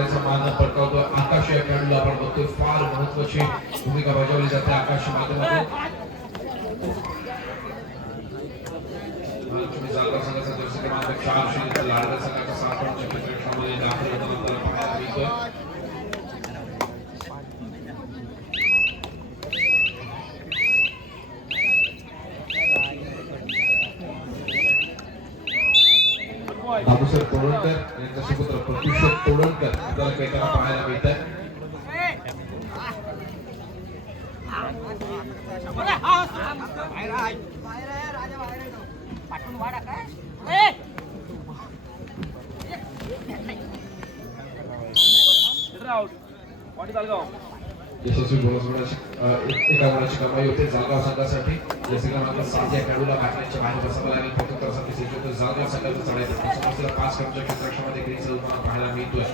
जोराचा मार्ग पटकावतो आकाश या खेळाडूला आपण बघतोय फार महत्त्वाची भूमिका बजावली जाते आकाश माध्यमातून तुम्ही जागा संघाचा जर्सी क्रमांक 4 श्रीयुत लाडकर संघाच्या 7 रनच्या क्षेत्ररक्षणामध्ये दाखल होताना आपल्याला पाहायला मिळतोय बाबूसर तोडणकर यांचा सुपुत्र प्रत्युष तोडणकर आपल्याला खेळताना पाहायला मिळतात यशस्वी एका गुणाची कमाई होते जालगाव संघासाठी जसे क्रमांक 7 या खेळाडूला मॅचच्या बाहेर बसवला आणि 75 सेंचुरी जालगाव संघाचा चढायचा समस्येला 5 क्रमांकाच्या क्षेत्ररक्षणामध्ये ग्रीनचा उपमान पाहायला मिळतोय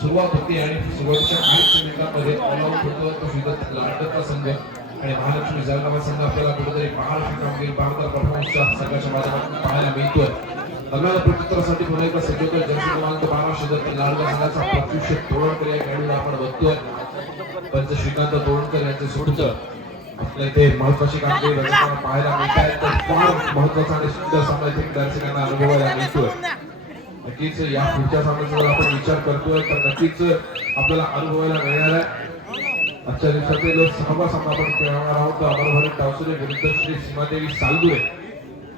सुरुवात होती आणि सुरुवातीच्या काही मिनिटांमध्ये ऑलआउट होतो तो श्रीदत्त लाडकरचा संघ आणि महालक्ष्मी जालगाव संघ आपल्याला कुठेतरी महाराष्ट्र कामगिरी भारतात परफॉर्मन्सच्या संघाच्या माध्यमातून पाहायला मिळतोय दरम्यान प्रत्युत्तरासाठी पुन्हा एकदा सज्जोकर जर्सी क्रमांक 12 श्रीदत्त लाडकर संघाचा प्रत्युष तोडणकर या खेळाडूला आपण बघतोय पंच श्रीकांत तोडणकर यांचे सुपुत्र आपल्या इथे महत्वाची कामगिरी बजावताना पाहायला मिळत आहे तर फार महत्वाचा आणि सुंदर सामना इथे दर्शकांना अनुभवायला मिळतोय नक्कीच या पुढच्या सामन्याचा जर आपण विचार करतोय तर नक्कीच आपल्याला अनुभवायला मिळणार आहे आजच्या दिवसातील 6वा सामना आपण खेळणार आहोत अमरभरत टावसुरे विरुद्ध श्री सीमादेवी सालदुरे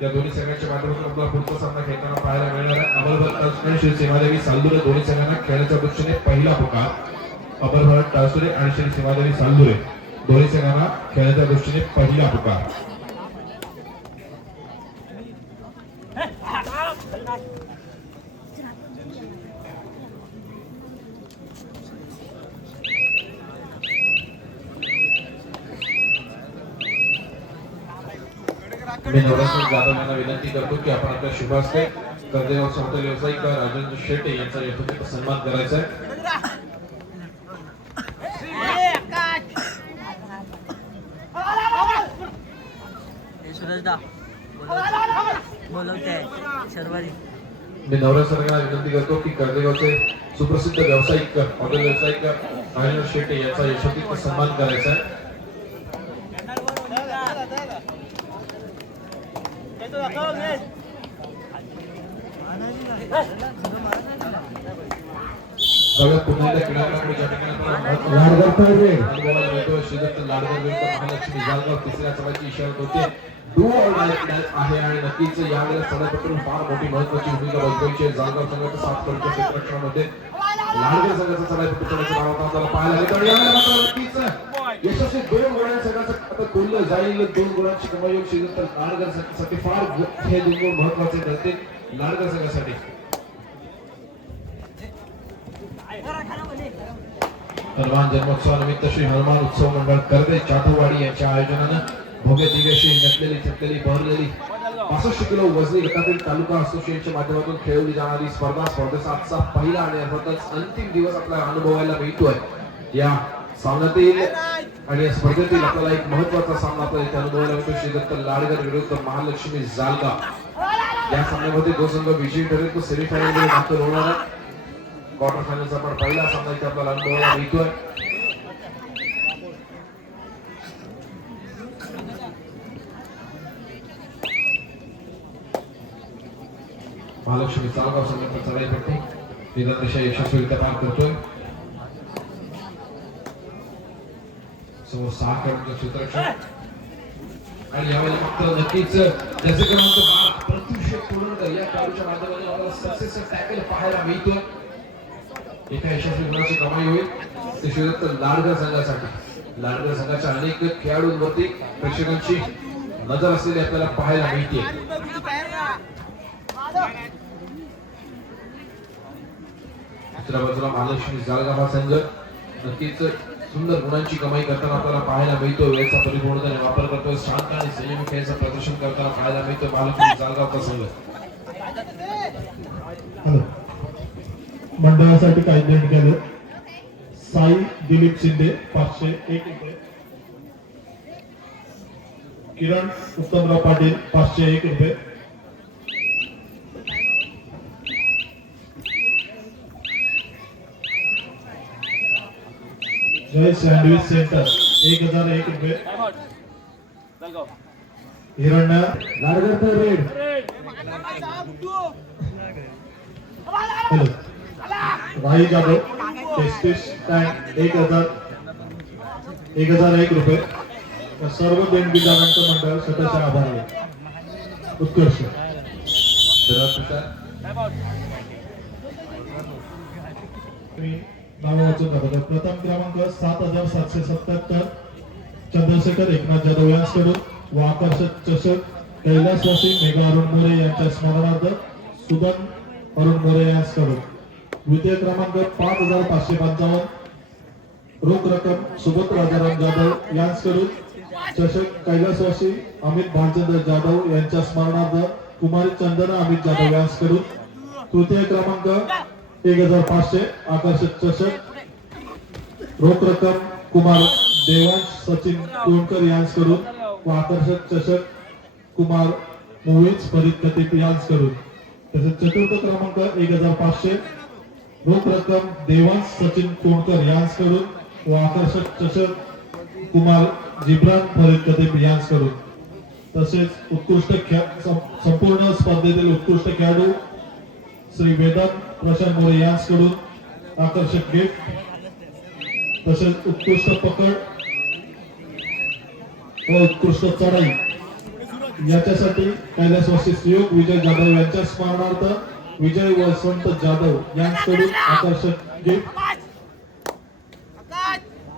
या दोन्ही संघांच्या माध्यमातून आपला पुढचा सामना खेळताना पाहायला मिळणार आहे अमरभरत टावसुरे आणि श्री सीमादेवी सालदुरे दोन्ही संघांना खेळण्याच्या दृष्टीने पहिला पुकार अमरभरत टावसुरे आणि श्री सीमादेवी सालदुरे दोन्ही संघांना खेळण्याच्या दृष्टीने पहिला पुकार मी नवरात्र जाधव यांना विनंती करतो की आपण आपल्या शुभ हस्ते कर्देगाव हॉटेल व्यावसायिक राजेंद्र शेटे यांचा यथोचित सन्मान करायचा आहे मी नवरात्र सरकारला विनंती करतो की कर्देगावचे सुप्रसिद्ध व्यावसायिक हॉटेल व्यावसायिक राजेंद्र शेटे यांचा यथोचित सन्मान करायचा आहे पुन्हा एकदा क्रीडांगणाकडे ज्या ठिकाणी श्रीदत्त लाडकर विरुद्ध महालक्ष्मी जालगाव तिसऱ्या चढाईची इशारा होते डू ऑर डाय आहे आणि नक्कीच यावेळेला चढाईपटून फार मोठी महत्वाची भूमिका बजावायची आहे जालगाव संघाच्या 7 क्रमांकाच्या क्षेत्ररक्षणामध्ये लाडकर संघाचा चढाईपटू करण्याचा भाव आपल्याला पाहायला मिळतो आणि यावेळेला मात्र नक्कीच यशस्वी 2 गुणांच्या संघाचं आता तुललं जाईल 2 गुणांची कमाई होईल श्रीदत्त लाडकर संघासाठी फार हे 2 गुण महत्वाचे ठरते लाडकर संघासाठी हनुमान जन्मोत्सवानिमित्त श्री हनुमान उत्सव मंडळ कर्वे चाटुवाडी यांच्या आयोजनानं भव्य दिव्यशी नटलेली थकलेली बहरलेली 65 किलो वजनी गटातील तालुका असोसिएशनच्या माध्यमातून खेळवली जाणारी स्पर्धेचा आजचा पहिला आणि अर्थातच अंतिम दिवस आपल्याला अनुभवायला मिळतोय या सामन्यातील आणि या स्पर्धेतील आपल्याला एक महत्वाचा सामना आपल्याला इथे अनुभवायला मिळतो श्रीदत्त लाडकर विरुद्ध महालक्ष्मी जालगाव या सामन्यामध्ये जो संघ विजयी ठरेल तो सेमीफायनलमध्ये दाखल होणार आहे क्वार्टर फायनलचा पण पहिला सामना इथे आपल्याला अनुभवायला मिळतोय महालक्ष्मी जालगाव संघाचा चढाईपट्टी निरंतर यशस्वीरित्या पार करतोय समोर 6 क्रमांकाचे क्षेत्ररक्षण आणि यावेळेला फक्त नक्कीच ज्याचे क्रमांक 12 प्रत्युष तोडणकर या खेळाडूच्या माध्यमातून आपल्याला सक्सेसफुल टॅकल पाहायला मिळतोय एका यशस्वी गुणाची कमाई होईल ते श्रीदत्त लाडकर संघासाठी लाडकर संघाच्या अनेक खेळाडूंवरती प्रेक्षकांची नजर असलेली आपल्याला पाहायला मिळते दुसऱ्या बाजूला महालक्ष्मी जाळगाव हा संघ नक्कीच सुंदर गुणांची कमाई करताना आपल्याला पाहायला मिळतो. वेळेचा परिपूर्णपणे वापर करतोय. शांत आणि संयमी खेळाचं प्रदर्शन करताना पाहायला मिळतो महालक्ष्मी जाळगावचा संघ. मंडळासाठी काही देणगी केले. साई दिलीप शिंदे 501 रुपये, किरण उत्तमराव पाटील 501 रुपये, जय सँडविच सेंटर 1001 रुपये, हिरण्य नारगरकर रेड हॅलो राही जाधव 35 टँक 1001 रुपये. या सर्व देणगीदारांचं मंडळ स्वतःच्या आभारी आहे. उत्कर्ष नाव वाचून दाखवतो. प्रथम क्रमांक 7777 चंद्रशेखर एकनाथ जाधव यांच्याकडून व आकर्षक चषक कैलासवासी मेघा अरुण मोरे यांच्या स्मरणार्थ सुदन अरुण मोरे यांच्याकडून. द्वितीय क्रमांक 5555 रोख रक्कम सुबोध राजाराम जाधव यांच्याकडून चषक कैलासवासी अमित भालचंद्र जाधव यांच्या स्मरणार्थ कुमारी चंदना अमित जाधव यांच्याकडून. तृतीय क्रमांक 1500 आकर्षक चषक रोख रक्कम कुमार देवांश सचिन कोणकर यांच्याकडून व आकर्षक चषक कुमार मोहित फरीद खतीब यांच्याकडून. तसेच चतुर्थ क्रमांक 1500 रोख रक्कम देवांश सचिन कोणकर यांच्याकडून व आकर्षक चषक कुमार जिब्रान फरीद खतीब यांच्याकडून. तसेच उत्कृष्ट संपूर्ण स्पर्धेतील उत्कृष्ट खेळाडू श्री वेदांत प्रशांत मोरे यांच्याकडून आकर्षक गिफ्ट. तसेच उत्कृष्ट पकड व उत्कृष्ट चढाई याच्यासाठी कैलासवासी सुयोग विजय जाधव यांच्या स्मरणार्थ विजय वसंत जाधव यांच्याकडून आकर्षक गिफ्ट.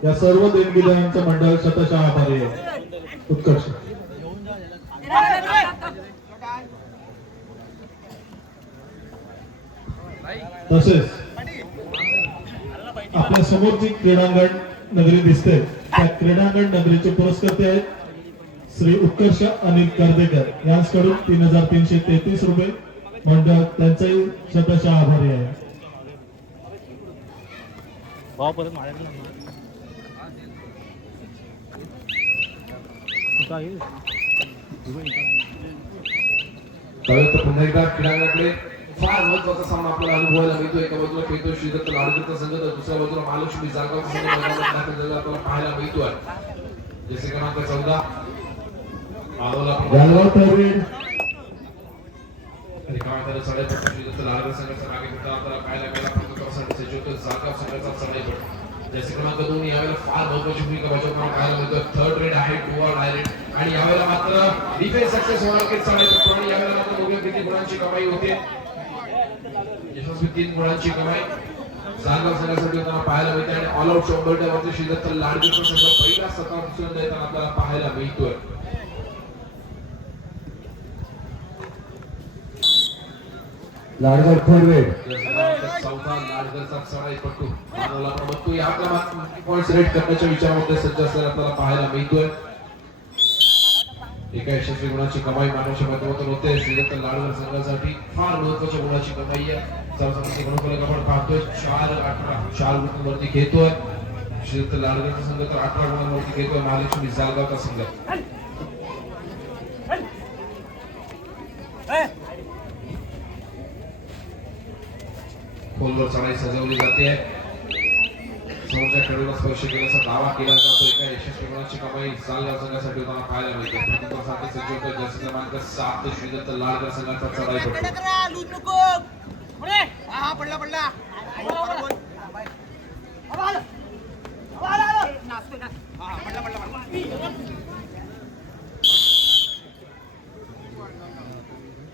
या सर्व देणगीदारांचं मंडळ स्वतःच्या आभारी आहे. उत्कर्ष तसेच आपल्या समोर जी क्रीडांगण नगरी दिसते त्या क्रीडांगण नगरीचे पुरस्कर्ते आहेत श्री उत्कर्ष अनिल कर्देकर यांच्याकडून 3333 रुपये. मंडळ त्यांचाही स्वतःच्या आभारी आहे. पुन्हा एकदा क्रीडांगणाकडे फार महत्वाचा सामना आपल्याला अनुभवायला मिळतो. एका बाजूला खेळतो श्रीदत्त लाडकरचा संघ तर दुसऱ्या बाजूला महालक्ष्मी जाळगावचा संघ मैदानात दाखल झालेला आपल्याला पाहायला मिळतोय. जसे क्रमांक 14 आणि काय त्याला साडेपट श्रीदत्त लाडकर संघाचा मागे होता आपल्याला पाहायला मिळाला. प्रथमसाठी सचिव जाळगाव संघाचा साडेपट. जसे क्रमांक 2 यावेळेला फार महत्वाची भूमिका बजावताना पाहायला मिळतोय. थर्ड रेड आहे 2 ऑर डायरेक्ट आणि यावेळेला मात्र डिफेन्स सक्सेस होणार की साडेपट आणि यावेळेला मात्र दोघे किती गुणांची कमाई होते. यशस्वी 3 गुणांची कमाई जाळगाव संघासाठी होताना पाहायला मिळते आणि ऑल आउट 100 वरती श्रीदत्त लाडकरचा संघ पहिला सत्ता दुसऱ्यांदा येताना आपल्याला पाहायला मिळतोय. लाडकर फॉरवर्ड चौथा लाडकरचा साडेपट्टू मानवला प्रभू या क्रमांक पॉइंट्स रेट करण्याच्या विचारामध्ये सज्ज असलेला आपल्याला पाहायला मिळतोय. एका यशस्वी गुणाची कमाई मानवाच्या माध्यमातून होते. श्रीदत्त लाडकर संघासाठी फार महत्वाच्या गुणाची कमाई आहे. चौथ्या गुणफलक आपण पाहतोय 4 गुणांवरती घेतोय श्रीदत्त लाडकरचा संघ तर 18 गुणांवरती घेतोय महालक्ष्मी जाळगावचा संघ. खोलवर चढाई सजवली जाते. समोरच्या खेळाडूला स्पर्श केल्याचा दावा केला जातो. एका यशस्वी गुणाची कमाई जाळगाव संघासाठी होताना पाहायला मिळते. प्रतिकासाठी सज्ज होतो जर्सी क्रमांक 7 श्रीदत्त लाडकर संघाचा चढाई पटू.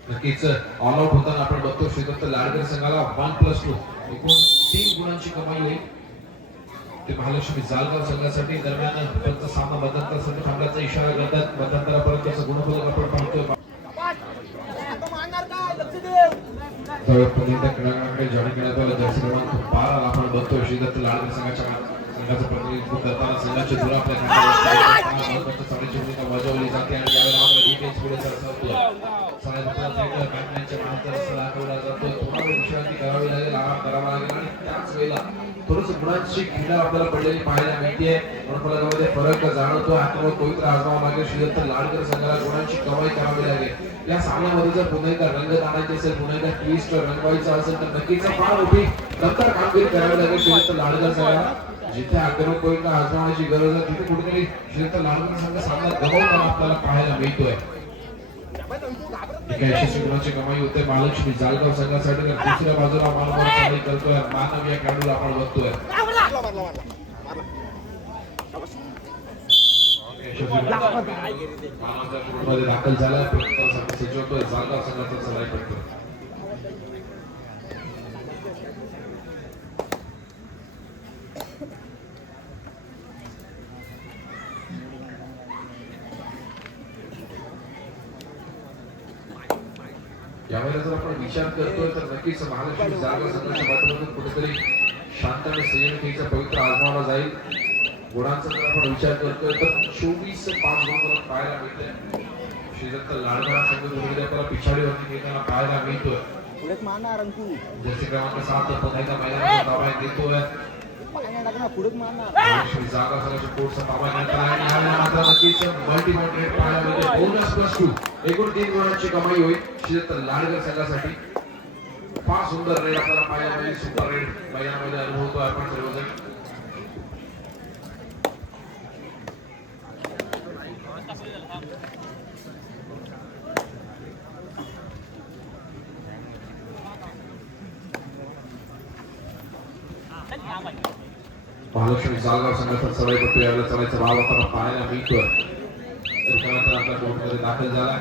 नक्कीच ऑल आउट होताना आपण बघतो श्रीदत्त लाडकर संघाला 1+2 एकूण 3 गुणांची कमाई होईल. ते महालक्ष्मी जाळगाव संघासाठी दरम्यान त्यांचा सामना मध्यंतरासाठी थांबण्याचा इशारा करतात. मध्यंतरापर्यंतचं गुणफलक आपण पाहतोय. जवळ पुणे क्रीडांगणाकडे जॉईन करण्यात आलं. जर्सी क्रमांक 12 ला आपण बघतोय श्रीदत्त लाडकर संघाचं प्रतिनिधित्व करताना संघाची धुरा आपल्या खांद्यावर साडीची भूमिका बजावली जाते आणि यावेळेला मात्र डिफेन्स पुढे सरसावतोय. बॅटमॅनच्या मागे रस्ता दाखवला जातो. थोडा वेळ विश्रांती करावी लागेल, आराम करावा लागेल आणि त्याच वेळेला थोडस गुणांची खिंड आपल्याला पडलेली पाहायला मिळते. फलकामध्ये फरक जाणवतो. हातावर पवित्र आजमावा लागेल. श्रीदत्त लाडकर संघाला गुणांची कमाई करावी लागेल. या सामन्यामध्ये जर पुन्हा एकदा रंगत आणायचे असेल, पुन्हा एकदा ट्विस्ट रंगवायचा असेल तर नक्कीच फार मोठी नंतर कामगिरी करावी लागेल श्रीदत्त लाडकर संघाला. जिथे आक्रमक पॉईंट आजमावण्याची गरज आहे तिथे कुठेतरी श्रीदत्त लाडकर संघ सामना गमावताना आपल्याला पाहायला मिळतोय. यशस्वी गुणांची कमाई होते महालक्ष्मी जालगाव संघासाठी. तर दुसऱ्या बाजूला मानव चढाई करतोय मानव या खेळाडूला आपण बघतोय. मध्ये दाखल झाला सजवतोय जालगाव संघाचा चढाई करतोय. यावेळेला जर आपण विचार करतोय तर नक्कीच महालक्ष्मी जालगाव संघाच्या माध्यमातून कुठेतरी शांत आणि संयमतेचा पवित्र आजमावला जाईल. गुणांचा जर आपण विचार करतोय तर 24-5 गुण पाहायला मिळते. श्रीदत्त लाडकर संघ कुठेतरी आपल्याला पिछाडीवरती घेताना पाहायला मिळतोय. जसे क्रमांक 7 पुन्हा एकदा मैदानात ताबा घेतोय. महालक्ष्मी जालगाव संघाच्या कोर्टचा ताबा घेतला आणि यावेळेला मात्र नक्कीच मल्टी पॉइंट रेट पाहायला मिळते. बोनस +2 एकूण 3 गुणांची कमाई होईल श्रीदत्त लाडकर संघासाठी. फार सुंदर रेड आपल्याला पाहायला मिळेल. सुपर रेड मैदानामध्ये अनुभवतोय आपण सर्वजण. महालक्ष्मी जालगाव संघाचा चढाईपट्टू यावेळेला चढाईचा भाव आपल्याला पाहायला मिळतोय. त्यानंतर आपल्या कोर्टमध्ये दाखल झाला.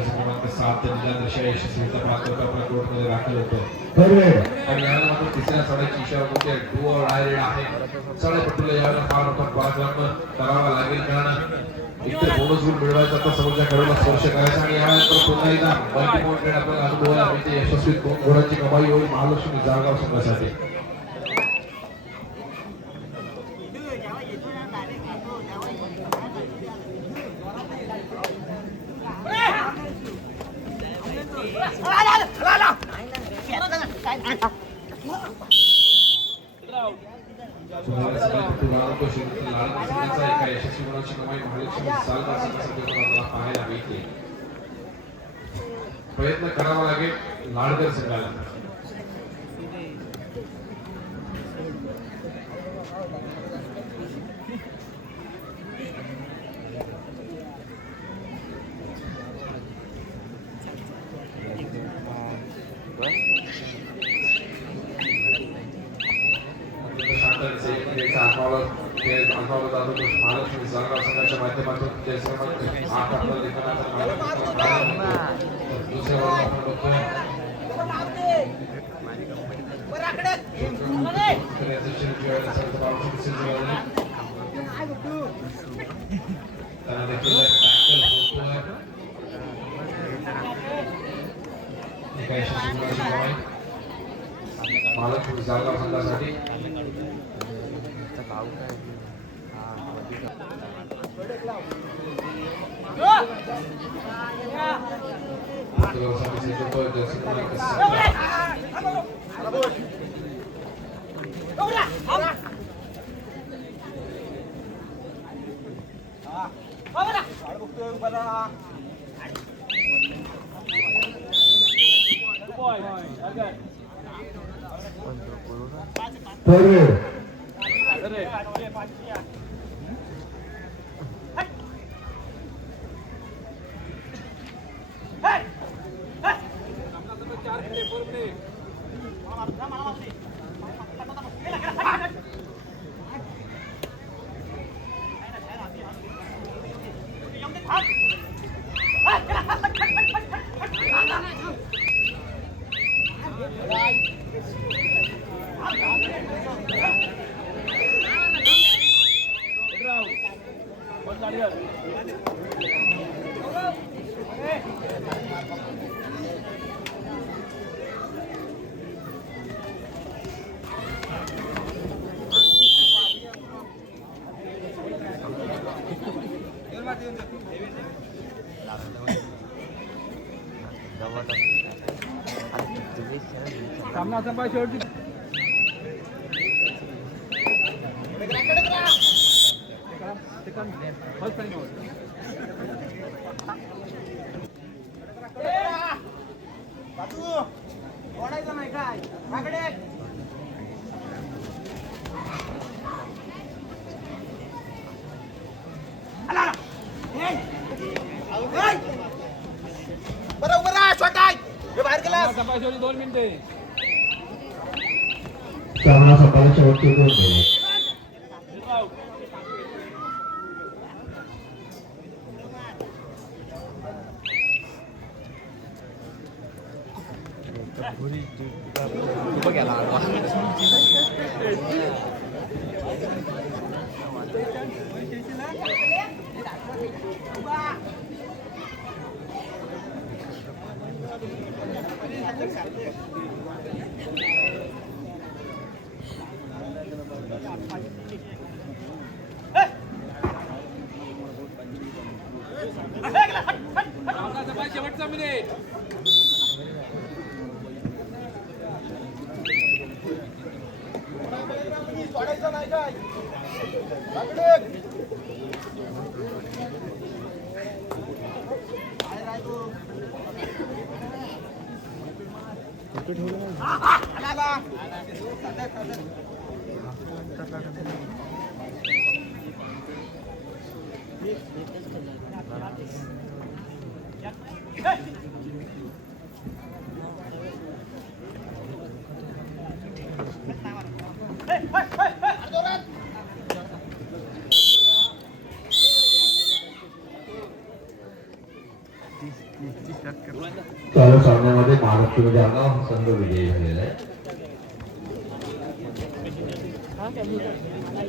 क्रमांक 7 यशस्वीता पात्र आपल्या कोर्टमध्ये दाखल होतो. आणि यावेळेला मात्र तिसऱ्या चढाईची इशारा होते. डू ऑर डाय रेड आहे. चढाईपट्टूला यावेळेला फार मोठा पराक्रम करावा लागेल कारण इथे बोनस गुण मिळवायचा तर समोरच्या खेळाडूला स्पर्श करायचा आणि यानंतर पुन्हा एकदा मल्टी पॉइंट रेड आपल्याला अनुभवायला मिळते. यशस्वी 2 गुणांची कमाई होईल महालक्ष्मी जालगाव संघासाठी. यशस्वी गुणांची कमाई महालक्ष्मी जालगाव संघासाठी आपल्याला पाहायला मिळते. प्रयत्न करावा लागेल लाडकर संघाला. महालक्ष्मी जालगाव संघाच्या माध्यमातून दुसऱ्या महालक्ष्मी जालगाव संघासाठी सामनाचा पाय शेवटी ओढायचं नाही काय माकडे बरोबर छोटा बाहेर गेला 2 मिनिटे सामना संपायला शेवटचे 2 मिनिट शेवटचा मिनिट सोडायचं नाही काय चालू सामन्यामध्ये महाराष्ट्र जळगाव संघ विजयी झालेला आहे.